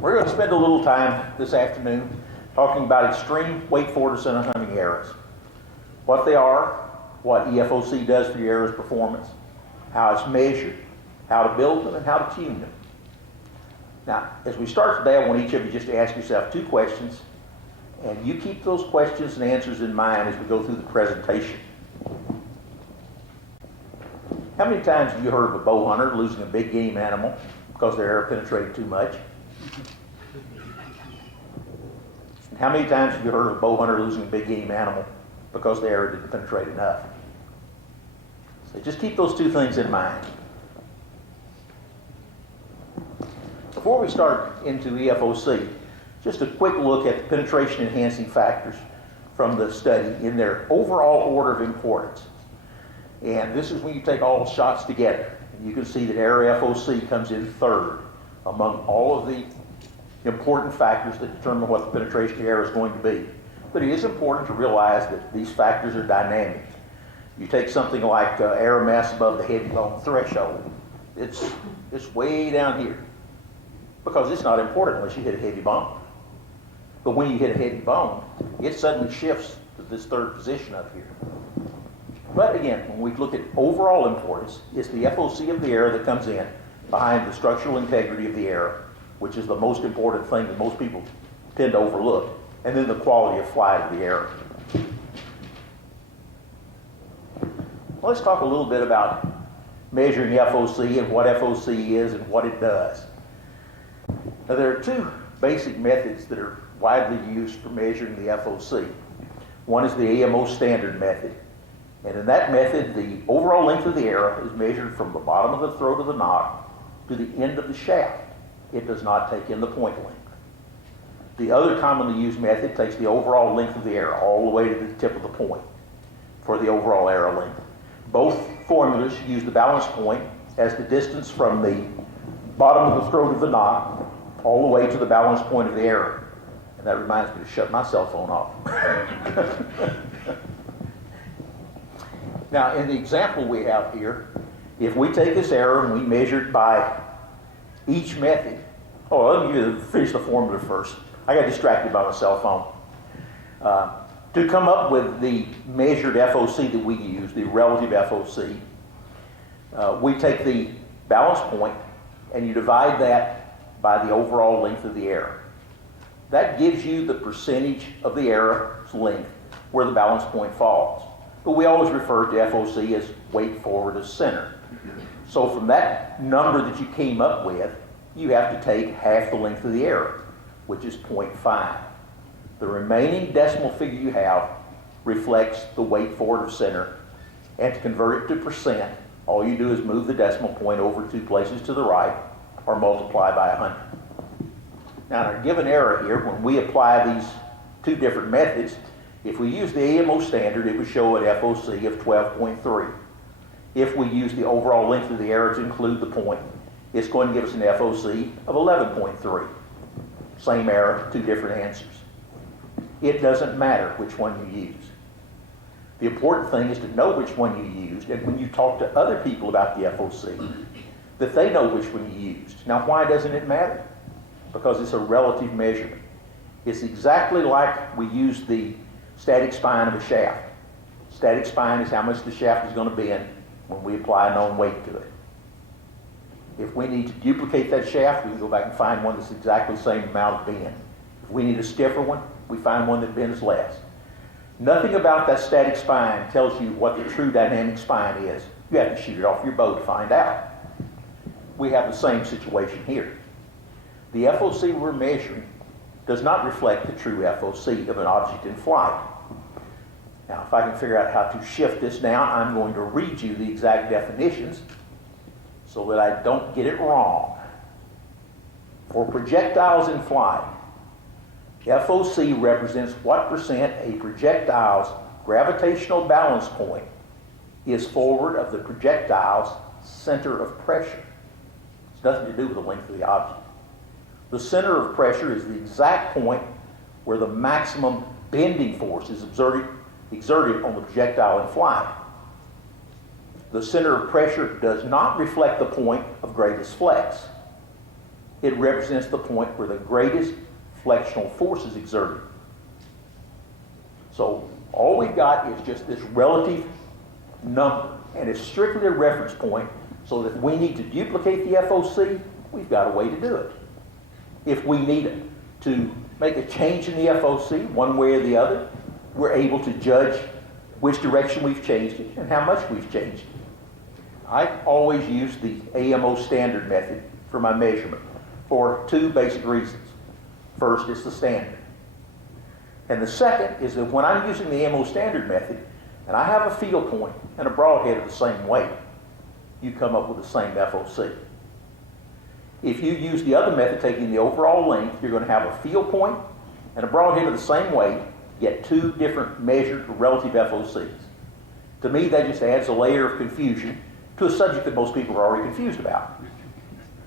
We're going to spend a little time this afternoon talking about extreme weight forward center hunting errors. What they are, what EFOC does for your arrow's performance, how it's measured, how to build them, and how to tune them. Now, as we start today, I want each of you just to ask yourself two questions, and you keep those questions and answers in mind as we go through the presentation. How many times have you heard of a bow hunter losing a big game animal because their arrow penetrated too much? And how many times have you heard of a bow hunter losing a big game animal because their arrow didn't penetrate enough? So just keep those two things in mind. Before we start into EFOC, just a quick look at the penetration enhancing factors from the study in their overall order of importance. And this is when you take all the shots together. And you can see that arrow FOC comes in third among all of the important factors that determine what the penetration of the arrow is going to be. But it is important to realize that these factors are dynamic. You take something like arrow mass above the heavy bone threshold, it's way down here because it's not important unless you hit a heavy bone. But when you hit a heavy bone, it suddenly shifts to this third position up here. But again, when we look at overall importance, it's the FOC of the arrow that comes in behind the structural integrity of the arrow, which is the most important thing that most people tend to overlook, and then the quality of flight of the arrow. Well, let's talk a little bit about measuring FOC and what FOC is and what it does. Now, there are two basic methods that are widely used for measuring the FOC. One is the AMO standard method. And in that method, the overall length of the arrow is measured from the bottom of the throat of the nock to the end of the shaft. It does not take in the point length. The other commonly used method takes the overall length of the arrow all the way to the tip of the point for the overall arrow length. Both formulas use the balance point as the distance from the bottom of the throat of the nock all the way to the balance point of the arrow. And that reminds me to shut my cell phone off. Now, in the example we have here, if we take this arrow and we measure it by each method, let me finish the formula first. I got distracted by my cell phone. To come up with the measured FOC that we use, the relative FOC, we take the balance point and you divide that by the overall length of the arrow. That gives you the percentage of the arrow's length where the balance point falls. But we always refer to FOC as weight forward of center. So from that number that you came up with, you have to take half the length of the arrow, which is 0.5. The remaining decimal figure you have reflects the weight forward of center. And to convert it to percent, all you do is move the decimal point over 2 places to the right or multiply by 100. Now, in our given arrow here, when we apply these two different methods, if we use the AMO standard, it would show an FOC of 12.3. If we use the overall length of the arrow to include the point, it's going to give us an FOC of 11.3. Same arrow, two different answers. It doesn't matter which one you use. The important thing is to know which one you used, and when you talk to other people about the FOC, that they know which one you used. Now, why doesn't it matter? Because it's a relative measurement. It's exactly like we use the static spine of a shaft. Static spine is how much the shaft is going to bend when we apply a known weight to it. If we need to duplicate that shaft, we can go back and find one that's exactly the same amount of bend. If we need a stiffer one, we find one that bends less. Nothing about that static spine tells you what the true dynamic spine is. You have to shoot it off your bow to find out. We have the same situation here. The FOC we're measuring does not reflect the true FOC of an object in flight. Now, if I can figure out how to shift this down, I'm going to read you the exact definitions so that I don't get it wrong. For projectiles in flight, FOC represents what percent a projectile's gravitational balance point is forward of the projectile's center of pressure. It's nothing to do with the length of the object. The center of pressure is the exact point where the maximum bending force is exerted on the projectile in flight. The center of pressure does not reflect the point of greatest flex. it represents the point where the greatest flexional force is exerted. So all we've got is just this relative number, and it's strictly a reference point, so that if we need to duplicate the FOC, we've got a way to do it. If we need to make a change in the FOC one way or the other, we're able to judge which direction we've changed it and how much we've changed it. I always use the AMO standard method for my measurement for two basic reasons. First, it's the standard. And the second is that when I'm using the AMO standard method and I have a field point and a broadhead of the same weight, you come up with the same FOC. If you use the other method, taking the overall length, you're going to have a field point and a broadhead of the same weight, yet two different measured relative FOCs. To me, that just adds a layer of confusion to a subject that most people are already confused about.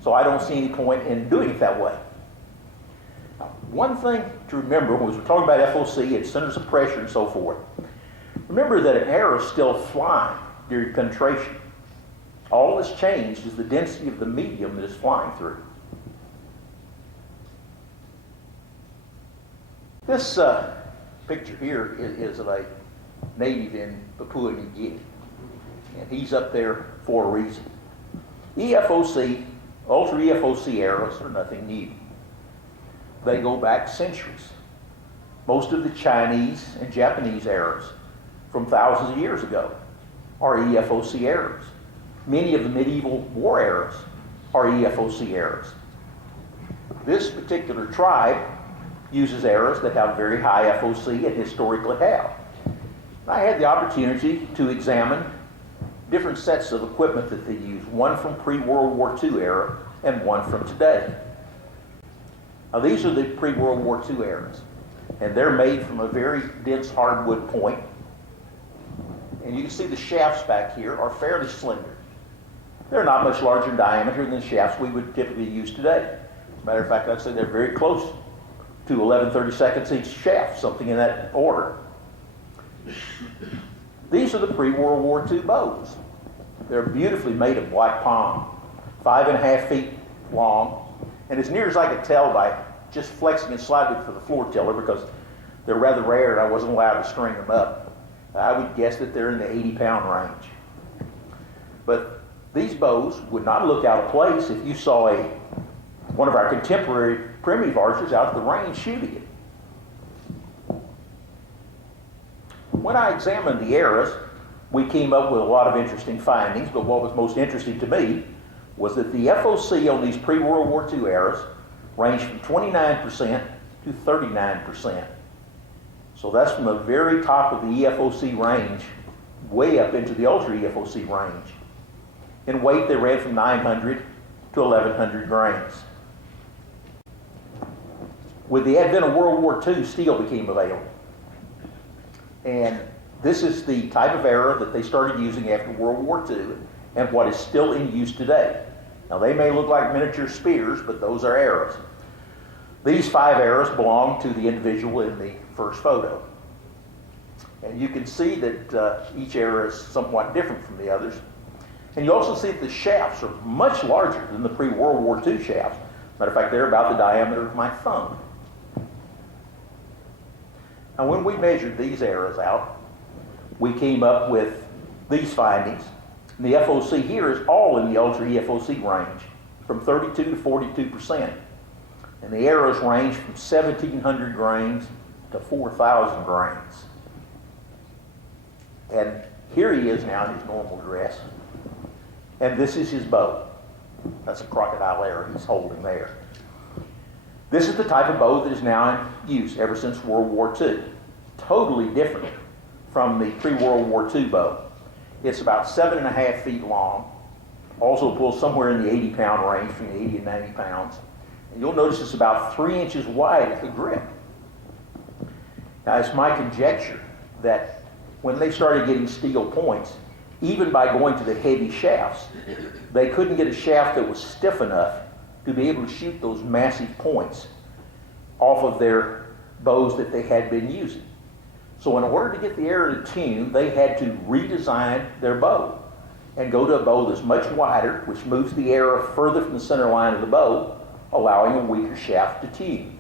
So I don't see any point in doing it that way. Now, one thing to remember when we're talking about FOC, its centers of pressure and so forth, remember that an arrow is still flying during penetration. All that's changed is the density of the medium that it's flying through. This picture here is of a native in Papua New Guinea, and he's up there for a reason. EFOC, ultra EFOC arrows are nothing new. They go back centuries. Most of the Chinese and Japanese arrows from thousands of years ago are EFOC arrows. Many of the medieval war arrows are EFOC arrows. This particular tribe uses arrows that have very high FOC and historically have. I had the opportunity to examine different sets of equipment that they use, one from pre-World War II era and one from today. Now these are the pre-World War II arrows, and they're made from a very dense hardwood point. And you can see the shafts back here are fairly slender. They're not much larger in diameter than the shafts we would typically use today. As a matter of fact, I'd say they're very close to 11/32 each shaft, something in that order. These are the pre-World War II bows. They're beautifully made of black palm, 5.5 feet long, and as near as I could tell by just flexing and sliding for the floor tiller, because they're rather rare and I wasn't allowed to string them up, I would guess that they're in the 80-pound range. But these bows would not look out of place if you saw one of our contemporary primitive archers out at the range shooting it. When I examined the arrows, we came up with a lot of interesting findings, but what was most interesting to me was that the FOC on these pre-World War II arrows ranged from 29% to 39%. So that's from the very top of the EFOC range way up into the ultra EFOC range. In weight, they ran from 900 to 1,100 grains. With the advent of World War II, steel became available. And this is the type of arrow that they started using after World War II and what is still in use today. Now, they may look like miniature spears, but those are arrows. These 5 arrows belong to the individual in the first photo. And you can see that each arrow is somewhat different from the others. And you also see that the shafts are much larger than the pre-World War II shafts. Matter of fact, they're about the diameter of my thumb. Now, when we measured these arrows out, we came up with these findings. And the FOC here is all in the ultra EFOC range, from 32 to 42%. And the arrows range from 1,700 grains to 4,000 grains. And here he is now in his normal dress. And this is his bow. That's a crocodile arrow he's holding there. This is the type of bow that is now in use ever since World War II. Totally different from the pre-World War II bow. It's about 7.5 feet long. Also pulls somewhere in the 80-pound range, from the 80 and 90 pounds. And you'll notice it's about 3 inches wide at the grip. Now, it's my conjecture that when they started getting steel points, even by going to the heavy shafts, they couldn't get a shaft that was stiff enough to be able to shoot those massive points off of their bows that they had been using. So in order to get the arrow to tune, they had to redesign their bow and go to a bow that's much wider, which moves the arrow further from the center line of the bow, allowing a weaker shaft to tune.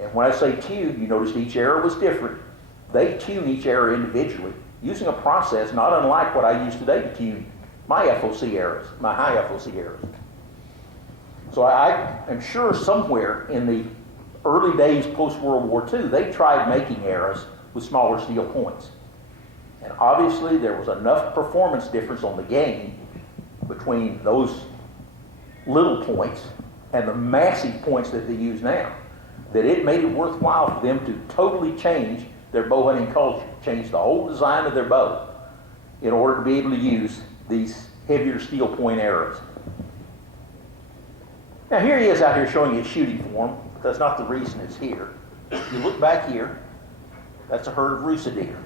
And when I say tune, you notice each arrow was different. They tune each arrow individually using a process not unlike what I use today to tune my FOC arrows, my high FOC arrows. So I am sure somewhere in the early days post-World War II, they tried making arrows with smaller steel points. And obviously there was enough performance difference on the game between those little points and the massive points that they use now that it made it worthwhile for them to totally change their bow hunting culture, change the whole design of their bow in order to be able to use these heavier steel point arrows. Now here he is out here showing you his shooting form. That's not the reason it's here. If you look back here, that's a herd of roosa deer.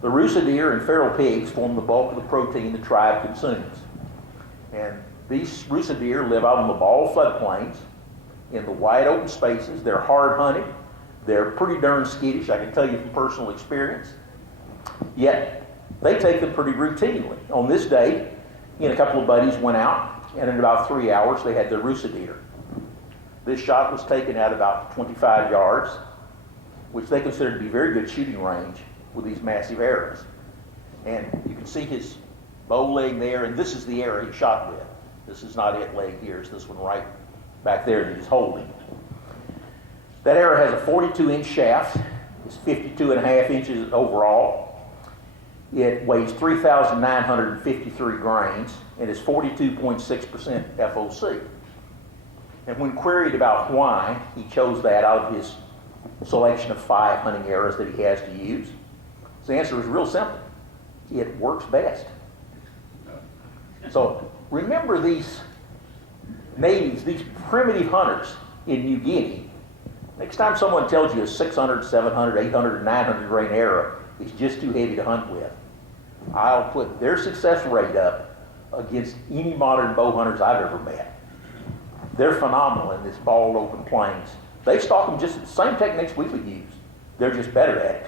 The roosa deer and feral pigs form the bulk of the protein the tribe consumes. And these roosa deer live out on the bald floodplains in the wide open spaces. They're hard hunted. They're pretty darn skittish, I can tell you from personal experience. Yet, they take them pretty routinely. On this day, a couple of buddies went out, and in about 3 hours, they had their roosa deer. This shot was taken at about 25 yards, which they considered to be very good shooting range with these massive arrows. And you can see his bow leg there, and this is the arrow he shot with. This is not it leg here, it's this one right back there that he's holding. That arrow has a 42-inch shaft. It's 52.5 inches overall. It weighs 3,953 grains and is 42.6% FOC. And when queried about why he chose that out of his selection of 5 hunting arrows that he has to use, his answer is real simple. It works best. So remember these natives, these primitive hunters in New Guinea. Next time someone tells you a 600, 700, 800, 900 grain arrow is just too heavy to hunt with, I'll put their success rate up against any modern bow hunters I've ever met. They're phenomenal in this bald open plains. They stalk them just the same techniques we would use. They're just better at it.